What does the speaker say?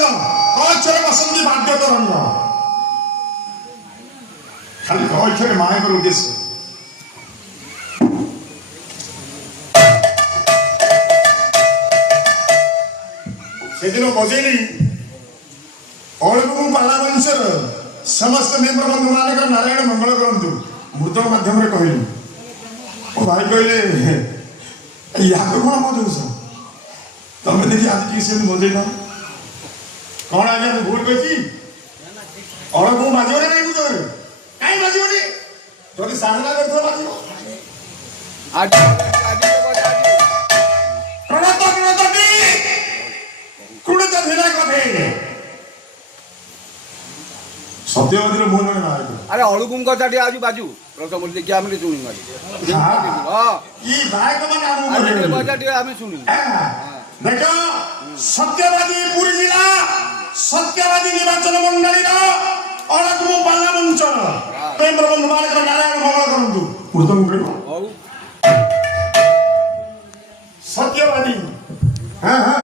रंग कक्षर बसंती बाध्य रंग खाली कक्षर माया उद्देश्य से दिन बजेली अलगू पाला वंशर समस्त मेम्बर बंधु मान नारायण मंगल करतु मृदंग माध्यम कहली भाई कहले या कौन बजाऊस तुम देखिए आज टी सी बजे ना कौन आज्ञा मुझे भूल कही अलगू बाजो ना नहीं बुझे कहीं बाजोनी जदि साधना कर बाजो सत्यवादी मोहन अरे अळुकुम कथाटी आज बाजू प्रथम देखिए आम शुणी कथाटी आम शुणी देख सत्यवादी पुरी जिला सत्यवादी निर्वाचन मंडली अळकुम पाला मंचल नारायण मंगल करतु